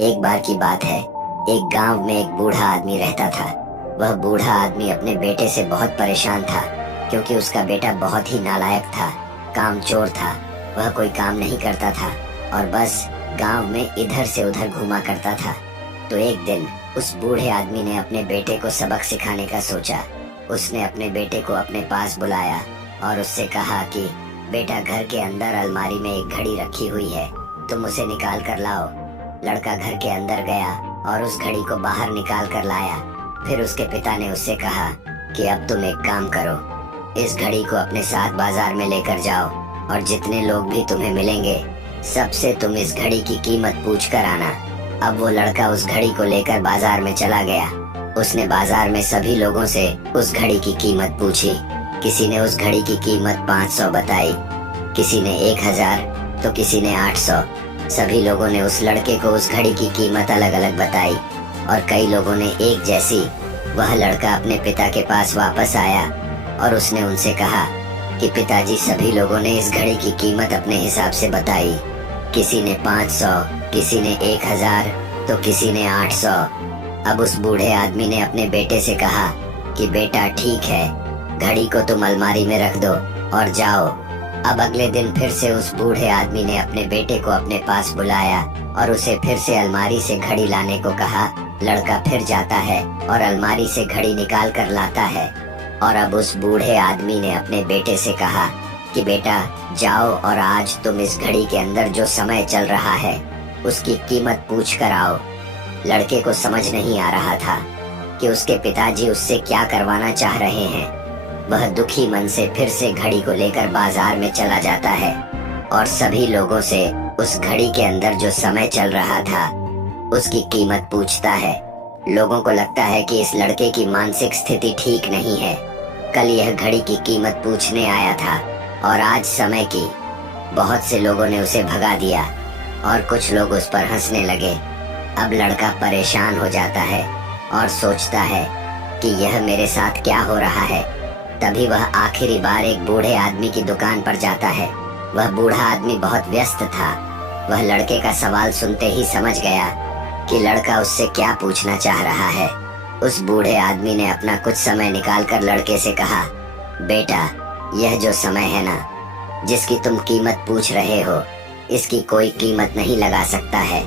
एक बार की बात है। एक गांव में एक बूढ़ा आदमी रहता था। वह बूढ़ा आदमी अपने बेटे से बहुत परेशान था, क्योंकि उसका बेटा बहुत ही नालायक था, कामचोर था। वह कोई काम नहीं करता था और बस गांव में इधर से उधर घूमा करता था। तो एक दिन उस बूढ़े आदमी ने अपने बेटे को सबक सिखाने का सोचा। उसने अपने बेटे को अपने पास बुलाया और उससे कहा कि बेटा, घर के अंदर अलमारी में एक घड़ी रखी हुई है, तुम उसे निकाल कर लाओ। लड़का घर के अंदर गया और उस घड़ी को बाहर निकाल कर लाया। फिर उसके पिता ने उससे कहा कि अब तुम एक काम करो, इस घड़ी को अपने साथ बाजार में लेकर जाओ और जितने लोग भी तुम्हें मिलेंगे सबसे तुम इस घड़ी की कीमत पूछ कर आना। अब वो लड़का उस घड़ी को लेकर बाजार में चला गया। उसने बाजार में सभी लोगों से उस घड़ी की कीमत पूछी। किसी ने उस घड़ी की कीमत 500 बताई, किसी ने 1000, तो किसी ने 800। सभी लोगों ने उस लड़के को उस घड़ी की कीमत अलग अलग बताई और कई लोगों ने एक जैसी। वह लड़का अपने पिता के पास वापस आया और उसने उनसे कहा कि पिताजी, सभी लोगों ने इस घड़ी की कीमत अपने हिसाब से बताई। किसी ने 500, किसी ने 1000, तो किसी ने 800। अब उस बूढ़े आदमी ने अपने बेटे से कहा कि बेटा, ठीक है, घड़ी को तुम अलमारी में रख दो और जाओ। अब अगले दिन फिर से उस बूढ़े आदमी ने अपने बेटे को अपने पास बुलाया और उसे फिर से अलमारी से घड़ी लाने को कहा। लड़का फिर जाता है और अलमारी से घड़ी निकाल कर लाता है। और अब उस बूढ़े आदमी ने अपने बेटे से कहा कि बेटा, जाओ और आज तुम इस घड़ी के अंदर जो समय चल रहा है उसकी कीमत पूछ कर आओ। लड़के को समझ नहीं आ रहा था कि उसके पिताजी उससे क्या करवाना चाह रहे हैं। वह दुखी मन से फिर से घड़ी को लेकर बाजार में चला जाता है और सभी लोगों से उस घड़ी के अंदर जो समय चल रहा था उसकी कीमत पूछता है। लोगों को लगता है कि इस लड़के की मानसिक स्थिति ठीक नहीं है। कल यह घड़ी की कीमत पूछने आया था और आज समय की। बहुत से लोगों ने उसे भगा दिया और कुछ लोग उस पर हंसने लगे। अब लड़का परेशान हो जाता है और सोचता है कि यह मेरे साथ क्या हो रहा है। तभी वह आखिरी बार एक बूढ़े आदमी की दुकान पर जाता है। वह बूढ़ा आदमी बहुत व्यस्त था। वह लड़के का सवाल सुनते ही समझ गया कि लड़का उससे क्या पूछना चाह रहा है। उस बूढ़े आदमी ने अपना कुछ समय निकालकर लड़के से कहा, बेटा, यह जो समय है ना, जिसकी तुम कीमत पूछ रहे हो, इसकी कोई कीमत नहीं लगा सकता है।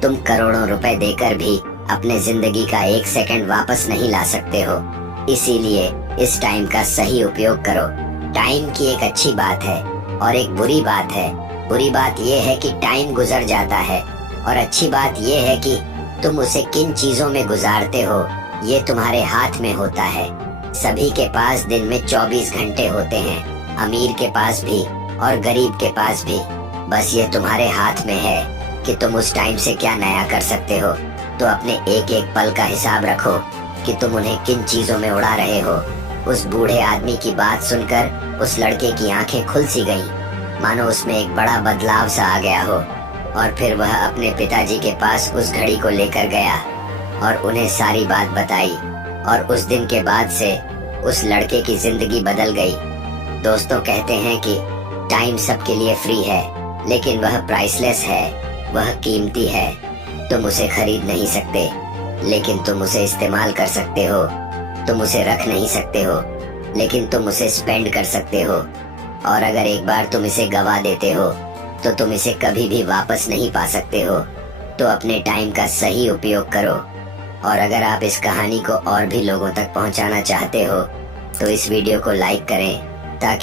तुम करोड़ों रुपए देकर भी अपने जिंदगी का 1 सेकंड वापस नहीं ला सकते हो। इसीलिए इस टाइम का सही उपयोग करो। टाइम की एक अच्छी बात है और एक बुरी बात है। बुरी बात यह है कि टाइम गुजर जाता है और अच्छी बात यह है कि तुम उसे किन चीजों में गुजारते हो ये तुम्हारे हाथ में होता है। सभी के पास दिन में 24 घंटे होते हैं, अमीर के पास भी और गरीब के पास भी। बस ये तुम्हारे हाथ में है कि तुम उस टाइम से क्या नया कर सकते हो। तो अपने एक एक पल का हिसाब रखो कि तुम उन्हें किन चीजों में उड़ा रहे हो। उस बूढ़े आदमी की बात सुनकर उस लड़के की आंखें खुल सी गईं, मानो उसमें एक बड़ा बदलाव सा आ गया हो। और फिर वह अपने पिताजी के पास उस घड़ी को लेकर गया और उन्हें सारी बात बताई। और उस दिन के बाद से उस लड़के की जिंदगी बदल गई। दोस्तों कहते हैं कि टाइम सबके लिए फ्री है, लेकिन वह प्राइसलेस है, वह कीमती है। तुम उसे खरीद नहीं सकते, लेकिन तुम उसे इस्तेमाल कर सकते हो। तुम उसे रख नहीं सकते हो, लेकिन तुम उसे स्पेंड कर सकते हो। और अगर एक बार तुम इसे गवा देते हो तो तुम इसे कभी भी वापस नहीं पा सकते हो। तो अपने टाइम का सही उपयोग करो। और अगर आप इस कहानी को और भी लोगों तक पहुंचाना चाहते हो तो इस वीडियो को लाइक करें, ताकि